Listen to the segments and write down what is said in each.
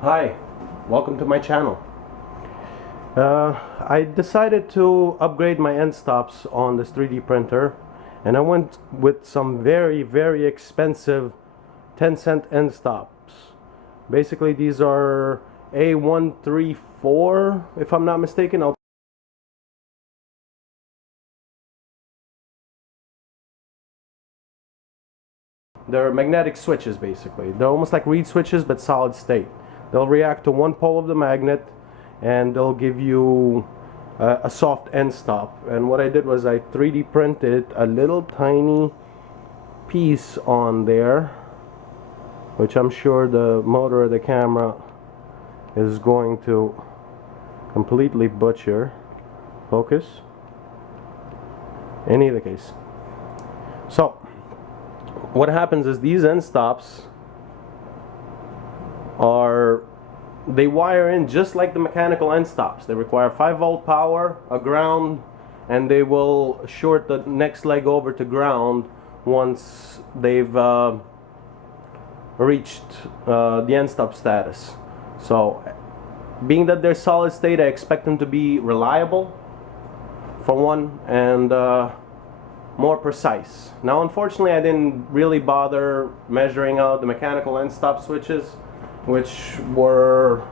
Hi, welcome to my channel. I decided to upgrade my end stops on this 3D printer, and I went with some very expensive 10-cent end stops. Basically these are A134 if I'm not mistaken. They're magnetic switches basically. They're almost like reed switches but solid state. They'll react to one pole of the magnet and they'll give you a soft end stop. And what I did was I 3D printed a little tiny piece on there, which I'm sure the motor of the camera is going to completely butcher. Focus. In either case. So what happens is these end stops they wire in just like the mechanical end stops. They require 5-volt power, a ground, and they will short the next leg over to ground once they've reached the end stop status. So being that they're solid state, I expect them to be reliable for one, and more precise. Now unfortunately I didn't really bother measuring out the mechanical end stop switches, which were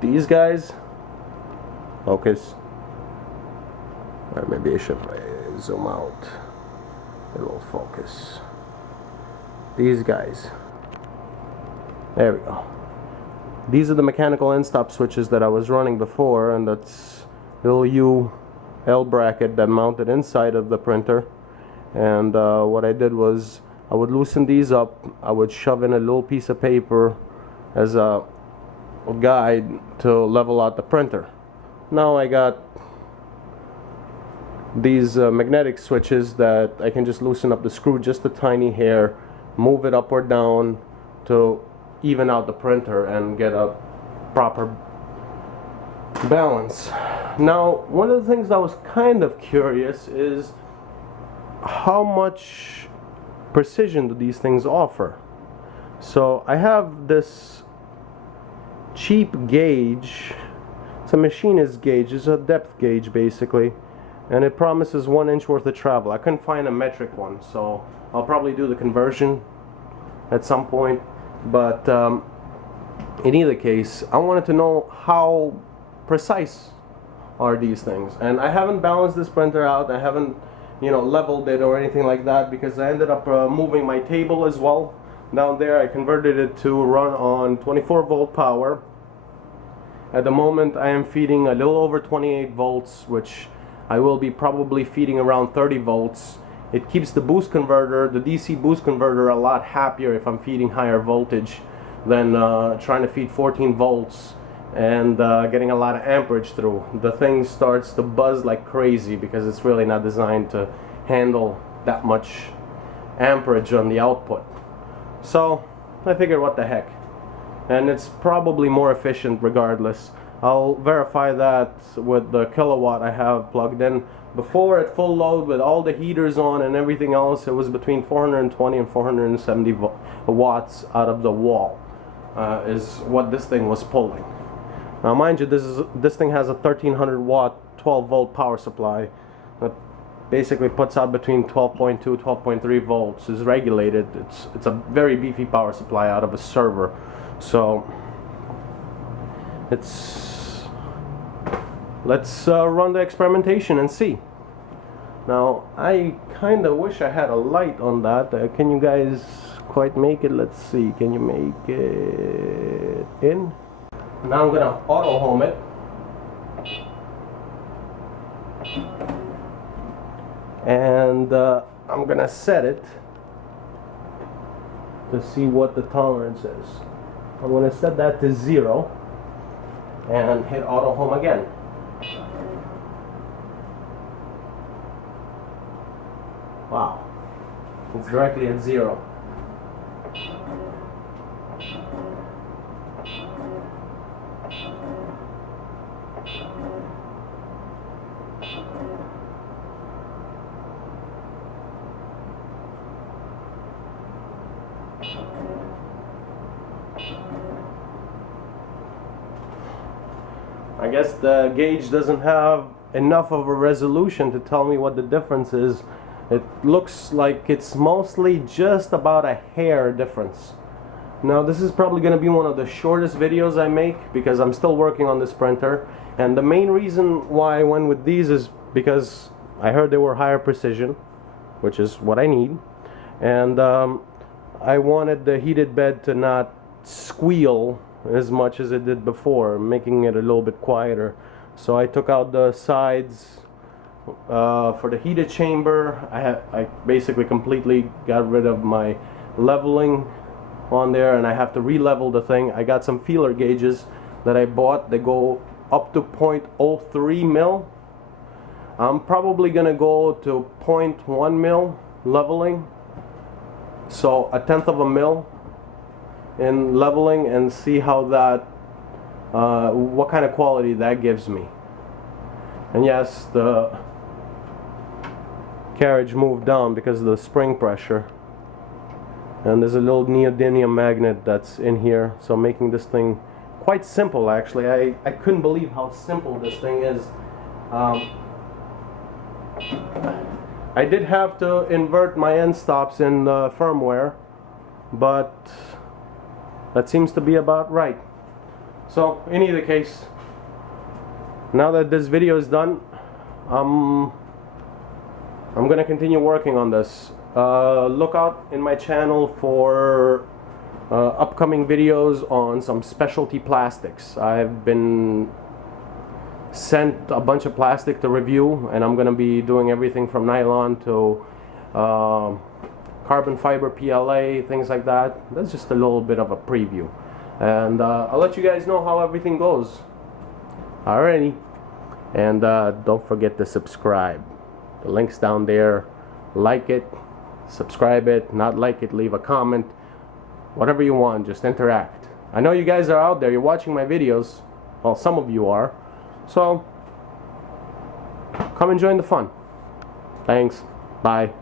these guys. Focus. Or maybe I should zoom out. It will focus. These guys. There we go. These are the mechanical end stop switches that I was running before, and that's little UL bracket that mounted inside of the printer. And what I did was I would loosen these up. I would shove in a little piece of paper as a guide to level out the printer. Now I got these magnetic switches that I can just loosen up the screw just a tiny hair, move it up or down to even out the printer and get a proper balance. Now one of the things that was kind of curious is how much precision do these things offer. So I have this cheap gauge. It's a machinist gauge. It's a depth gauge basically, and it promises 1 inch worth of travel. I couldn't find a metric one, so I'll probably do the conversion at some point. But in either case, I wanted to know how precise are these things. And I haven't balanced this printer out. I haven't leveled it or anything like that, because I ended up moving my table as well down there. I converted it to run on 24-volt power. At the moment I am feeding a little over 28 volts, which I will be probably feeding around 30 volts. It keeps the boost converter, the DC boost converter, a lot happier if I'm feeding higher voltage than trying to feed 14 volts and getting a lot of amperage through. The thing starts to buzz like crazy because it's really not designed to handle that much amperage on the output. So I figured, what the heck, and it's probably more efficient regardless. I'll verify that with the kilowatt I have plugged in. Before, at full load with all the heaters on and everything else, it was between 420 and 470 watts out of the wall is what this thing was pulling. Now mind you, this thing has a 1300 watt 12-volt power supply that basically puts out between 12.2 12.3 volts. Is regulated. It's a very beefy power supply out of a server. So let's run the experimentation and see. Now I kind of wish I had a light on that. Can you guys quite make it? Let's see. Can you make it in? Now I'm gonna auto home it, and I'm gonna set it to see what the tolerance is. I'm gonna set that to 0 and hit auto home again. Wow, it's directly at 0. I guess the gauge doesn't have enough of a resolution to tell me what the difference is. It looks like it's mostly just about a hair difference. Now this is probably going to be one of the shortest videos I make because I'm still working on this printer, and the main reason why I went with these is because I heard they were higher precision, which is what I need, and I wanted the heated bed to not squeal as much as it did before, making it a little bit quieter. So I took out the sides for the heated chamber. I basically completely got rid of my leveling on there, and I have to re-level the thing. I got some feeler gauges that I bought. They go up to 0.03 mil. I'm probably gonna go to 0.1 mil leveling, so 1/10 of a mil in leveling, and see how that what kind of quality that gives me. And yes, the carriage moved down because of the spring pressure, and there's a little neodymium magnet that's in here, so making this thing quite simple. Actually, I couldn't believe how simple this thing is. I did have to invert my end stops in firmware, but that seems to be about right. So in either case, now that this video is done, I'm gonna continue working on this. Look out in my channel for upcoming videos on some specialty plastics. I've been sent a bunch of plastic to review, and I'm gonna be doing everything from nylon to carbon fiber PLA, things like that. That's just a little bit of a preview, and I'll let you guys know how everything goes. Alrighty, and don't forget to subscribe. The link's down there. Like it, subscribe it, not like it, leave a comment, whatever you want, just interact. I know you guys are out there, you're watching my videos. Well, some of you are. So come and join the fun. Thanks. Bye.